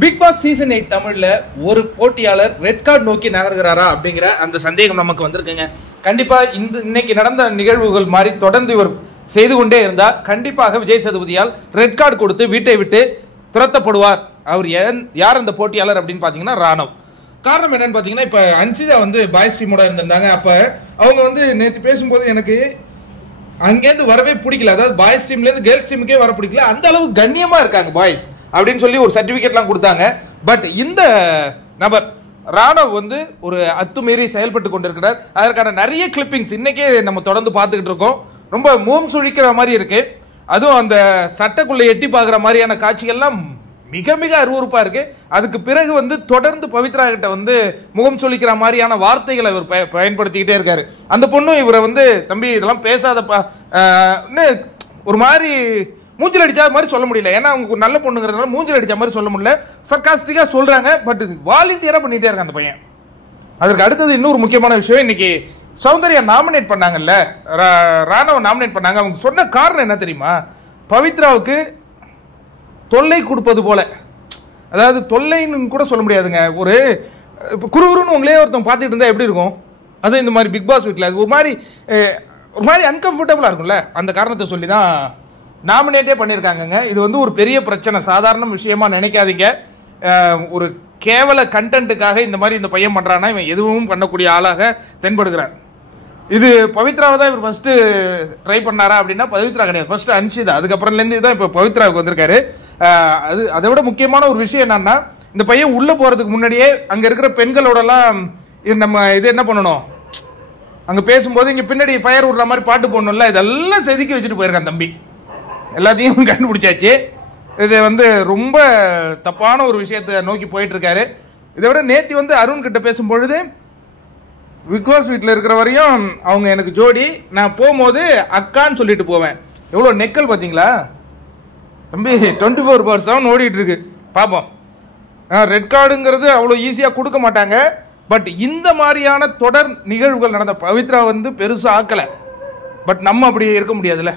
Big Boss season 8 தமிழ்ல ஒரு போட்டியாளர் ரெட் கார்டு நோக்கி நகர்கிறாரா அப்படிங்கிற அந்த சந்தேகம் நமக்கு வந்திருக்குங்க. கண்டிப்பா இன்னைக்கு நடந்த நிகழ்வுகள் மாதிரி தொடர்ந்து இவர் செய்து கொண்டே இருந்தா கண்டிப்பாக விஜய் சேதுபதியால் ரெட் கார்டு கொடுத்து வீட்டை விட்டு துரத்தப்படுவார். அவர் யார் அந்த போட்டியாளர் அப்படின்னு பாத்தீங்கன்னா ராணவ். காரணம் என்னன்னு பாத்தீங்கன்னா, இப்ப அன்சிதா வந்து பாய்ஸ் டீமோட இருந்திருந்தாங்க. அப்ப அவங்க வந்து நேற்று பேசும்போது எனக்கு அங்கேருந்து வரவே பிடிக்கல, அதாவது பாய்ஸ் டீம்ல இருந்து கேர்ள்ஸ் டீமுக்கே வர பிடிக்கல, அந்த அளவு கண்ணியமா இருக்காங்க பாய்ஸ் அப்படின்னு சொல்லி ஒரு சர்டிபிகேட்லாம் கொடுத்தாங்க. பட் இந்த நபர் ராணவ் வந்து ஒரு அத்துமீறி செயல்பட்டு கொண்டிருக்கிறார். அதற்கான நிறைய கிளிப்பிங்ஸ் இன்னைக்கே நம்ம தொடர்ந்து பார்த்துக்கிட்டு இருக்கோம். ரொம்ப முகம் சுழிக்கிற மாதிரி இருக்கு. அதுவும் அந்த சட்டைக்குள்ள எட்டி பார்க்குற மாதிரியான காட்சிகள்லாம் மிக மிக அருவருப்பா இருக்கு. அதுக்கு பிறகு வந்து தொடர்ந்து பவித்ரா கிட்ட வந்து முகம் சொல்லிக்கிற மாதிரியான வார்த்தைகளை இவர் பயன்படுத்திக்கிட்டே இருக்காரு. அந்த பொண்ணும் இவரை வந்து தம்பி இதெல்லாம் பேசாதப்பா ஒரு மாதிரி மூஞ்சில் அடிச்சா மாதிரி சொல்ல முடியல. ஏன்னா அவங்க நல்ல பொண்ணுங்கிறதுனால மூஞ்சில் அடிச்ச மாதிரி சொல்ல முடியல, சர்காஸ்டிக்கா சொல்றாங்க. பட் வாலண்டியரா பண்ணிட்டே இருக்காங்க அந்த பையன். அதற்கு அடுத்தது இன்னொரு முக்கியமான விஷயம், இன்னைக்கு சௌந்தர்யா நாமினேட் பண்ணாங்கல்ல, ராணவ நாமினேட் பண்ணாங்க. அவங்க சொன்ன காரணம் என்ன தெரியுமா? பவித்ராவுக்கு தொல்லை கொடுப்பது போல, அதாவது தொல்லைன்னு கூட சொல்ல முடியாதுங்க, ஒரு குறுகுறுன்னு உங்களே ஒருத்தன் பார்த்துட்டு இருந்தா எப்படி இருக்கும்? அது இந்த மாதிரி பிக் பாஸ் வீட்டில் அது ஒரு மாதிரி அன்கம்ஃபர்டபுளாக இருக்கும்ல, அந்த காரணத்தை சொல்லி தான் நாமினேட்டே பண்ணியிருக்காங்கங்க. இது வந்து ஒரு பெரிய பிரச்சனை, சாதாரண விஷயமா நினைக்காதீங்க. ஒரு கேவல கண்டென்ட்டுக்காக இந்த மாதிரி இந்த பையன் பண்ணுறான்னா இவன் எதுவும் பண்ணக்கூடிய ஆளாக தென்படுகிறார். இது பவித்ராவை தான் இவர் ஃபர்ஸ்ட் ட்ரை பண்ணாரா அப்படின்னா பவித்ரா கிடையாது, ஃபர்ஸ்ட் அன்சிதா, அதுக்கப்புறம்லேருந்து தான் இப்போ பவித்ராவுக்கு வந்திருக்காரு. அதை விட முக்கியமான ஒரு விஷயம் என்னன்னா, இந்த பையன் உள்ள போறதுக்கு முன்னாடியே அங்க இருக்கிற பெண்களோடலாம் நம்ம இது என்ன பண்ணணும், அங்க பேசும்போது இங்க பின்னாடி ஃபயர் விடுற மாதிரி பாட்டு போடணும்ல, இதெல்லாம் செதுக்கி வச்சுட்டு போயிருக்கான் தம்பி. எல்லாத்தையும் கண்டுபிடிச்சாச்சு. இது வந்து ரொம்ப தப்பான ஒரு விஷயத்தை நோக்கி போயிட்டு இருக்காரு. இதை விட நேத்தி வந்து அருண் கிட்ட பேசும்பொழுது, பிக் பாஸ் வீட்டில் இருக்கிற வரையும் அவங்க எனக்கு ஜோடி, நான் போகும்போது அக்கான்னு சொல்லிட்டு போவேன். எவ்வளோ நெக்கல் பார்த்தீங்களா தம்பி? 24/7 ஓடிட்டு இருக்கு. பார்ப்போம். ரெட் கார்டுங்கிறது அவ்வளோ ஈஸியாக கொடுக்க மாட்டாங்க. பட் இந்த மாதிரியான தொடர் நிகழ்வுகள் நடந்த பவித்ரா வந்து பெருசாக ஆக்கலை. பட் நம்ம அப்படி இருக்க முடியாதுல்ல.